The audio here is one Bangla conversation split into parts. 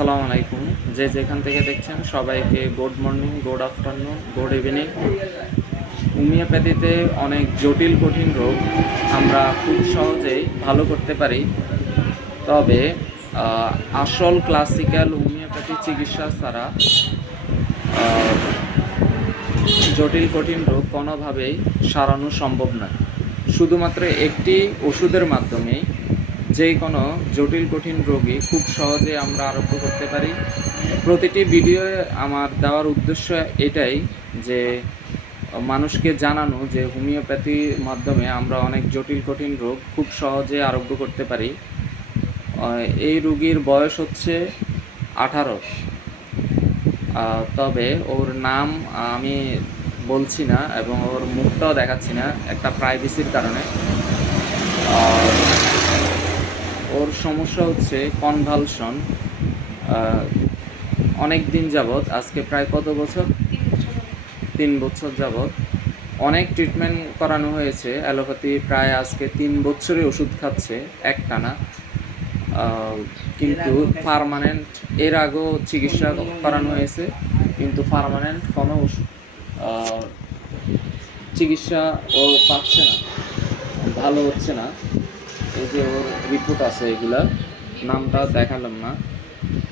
আসসালামু আলাইকুম। যে যেখান থেকে দেখছেন সবাইকে good morning, good afternoon, good evening. হোমিওপ্যাথিতে অনেক জটিল কঠিন রোগ আমরা খুব সহজেই ভালো করতে পারি। তবে আসল ক্লাসিক্যাল হোমিওপ্যাথি চিকিৎসা ছাড়া জটিল কঠিন রোগ কোনোভাবেই সারানো সম্ভব নয়। শুধুমাত্র একটি ওষুধের মাধ্যমেই যে কোনো জটিল কঠিন রোগী খুব সহজে আমরা আরোগ্য করতে পারি। প্রতিটি ভিডিও আমার দেওয়ার উদ্দেশ্য এটাই যে মানুষকে জানানো যে হোমিওপ্যাথির মাধ্যমে আমরা অনেক জটিল কঠিন রোগ খুব সহজে আরোগ্য করতে পারি। এই রোগীর বয়স হচ্ছে 18। তবে ওর নাম আমি বলছি না এবং ওর মুখটাও দেখাচ্ছি না একটা প্রাইভেসির কারণে। ওর সমস্যা হচ্ছে কনভালশন। অনেক দিন যাবৎ, আজকে প্রায় কত বছর, 3 বছর যাবৎ অনেক ট্রিটমেন্ট করানো হয়েছে অ্যালোপ্যাথি। প্রায় আজকে 3 বছরই ওষুধ খাচ্ছে একটানা, কিন্তু পার্মানেন্ট, এর আগেও চিকিৎসা করানো হয়েছে কিন্তু পার্মানেন্ট কোনো চিকিৎসা ও পাচ্ছে না, ভালো হচ্ছে না। এই যে ওর রিপোর্ট আছে, এগুলা নামটা দেখালাম না,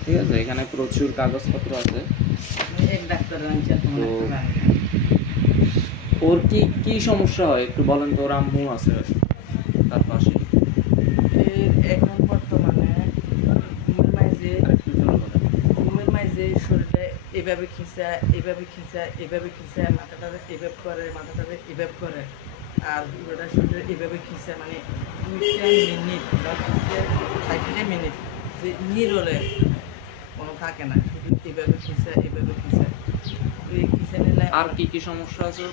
ঠিক আছে, এখানে প্রচুর কাগজপত্র আছে। তো ওর কি কি সমস্যা হয় একটু বলেন তো? ওর আম্মু আছে তার পাশে। এখন বর্তমানে ঘুমের মাঝে শরীরে এভাবে খিঁচা, মাথাটা এভাবে করে, আর পুরোটা শরীরে এভাবে খিঁচা, মানে 2 মিনিট বা 2 মিনিট যে নিরলে কোনো থাকে না, শুধু এভাবে খিঁচা নিলে। আর কি কি সমস্যা আছে?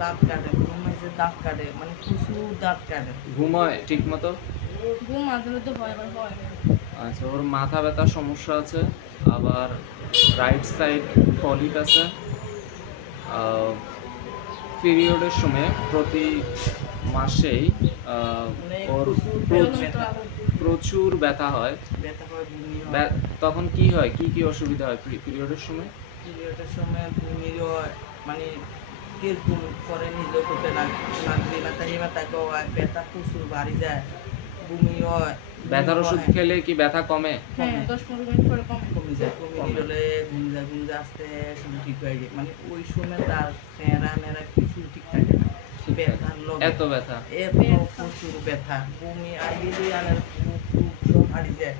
দাঁত কাটে, ঘুম মাঝে দাঁত কাটে, মানে প্রচুর দাঁত কাটে। ঘুমায় ঠিক মতো? ঘুম মাঝে মধ্যে হয়। আচ্ছা, ওর মাথা ব্যথার সমস্যা আছে, আবার রাইট সাইড কলিক আছে। পিরিয়ডের সময় প্রতি মাসেই ওর প্রচুর ব্যথা হয়। তখন কি হয়, কি কি অসুবিধা হয় পিরিয়ডের সময়? বমি হয়, মানে কিরকম করে নিজেও করতে লাগবে, ব্যথা প্রচুর বাড়ি যায়, বমি হয়। ব্যথার ওষুধ খেলে কি ব্যথা কমে? হ্যাঁ, 10-15 মিনিট পরে কমে যায়। নিরলে ঘুম যায় আসতে শুধু ঠিক হয়ে যায়, মানে ওই সময় তার মেরা কিছু ঠিক থাকে না। ব্যথার লোক এত ব্যথা, প্রচুর ব্যথা, বমি আইলে আনার সব হারিয়ে যায়।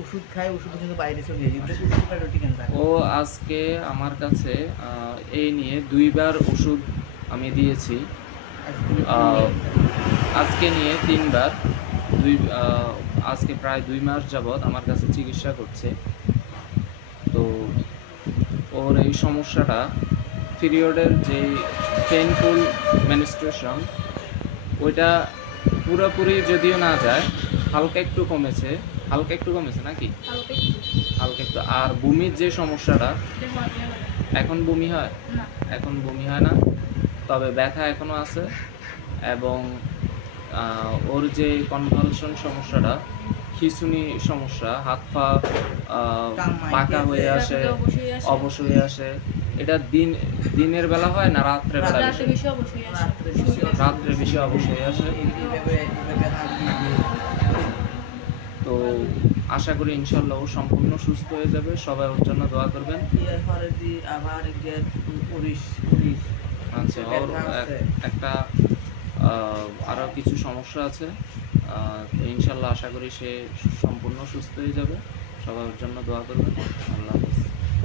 ওষুধ খায়, ওষুধ কিন্তু বাইরে চলে যায়। ও আজকে আমার কাছে এই নিয়ে 2বার ওষুধ আমি দিয়েছি। আজকে নিয়ে 3বার, আজকে প্রায় 2 মাস যাবৎ আমার কাছে চিকিৎসা করছে। তো ওর এই সমস্যাটা, পিরিয়ডের যে পেইনফুল মেনস্ট্রুয়েশন, ওইটা পুরোপুরি যদিও না যায়, হালকা একটু কমেছে নাকি? হালকা একটু। আর বমির যে সমস্যাটা, এখন বমি হয়? এখন বমি হয় না, তবে ব্যথা এখনও আছে। এবং ওর যে কনভালশন সমস্যাটা, খিঁচুনি সমস্যা, হাত পা পাকা হয়ে আসে, অবশ হয়ে আসে, এটা দিনের বেলা হয় না রাত্রে বেলা? রাত্রে বেশি অবশ হয়ে আসে। তো আশা করি ইনশাল্লাহ ও সম্পূর্ণ সুস্থ হয়ে যাবে। সবাই ওর জন্য দোয়া করবেন। আচ্ছা, ওর একটা আরও কিছু সমস্যা আছে, তো ইনশাল্লাহ আশা করি সে সম্পূর্ণ সুস্থ হয়ে যাবে। সবাই ওর জন্য দোয়া করবেন। আল্লাহ।